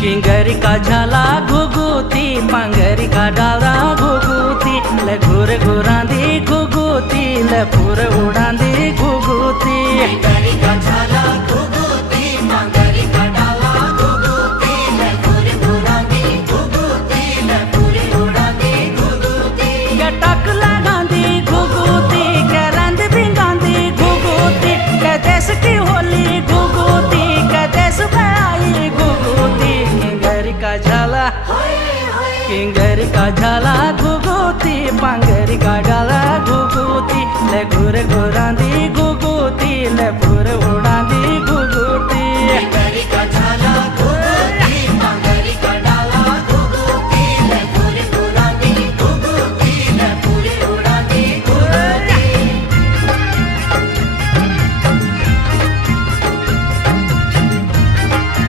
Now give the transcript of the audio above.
किंगरी का झाला घुगुती पांगरी का डाला घुगुती ले घुर घुरांदी घुगुती ले पूर उड़ांदी घुगुती किंगरी का झाला घुगुती पांगरी का डाला घुगुती ले घुर घुरांदी घुगुती ले पूर उड़ांदी घुगुती के टक लगांदी घुगुती के रंद भिंगांदी घुगुती के देश की होली घुगुती के देश में आई घुगुती किंगरी का झाला घुगुती पांगरी का डाला घुगुती ले घुर घुर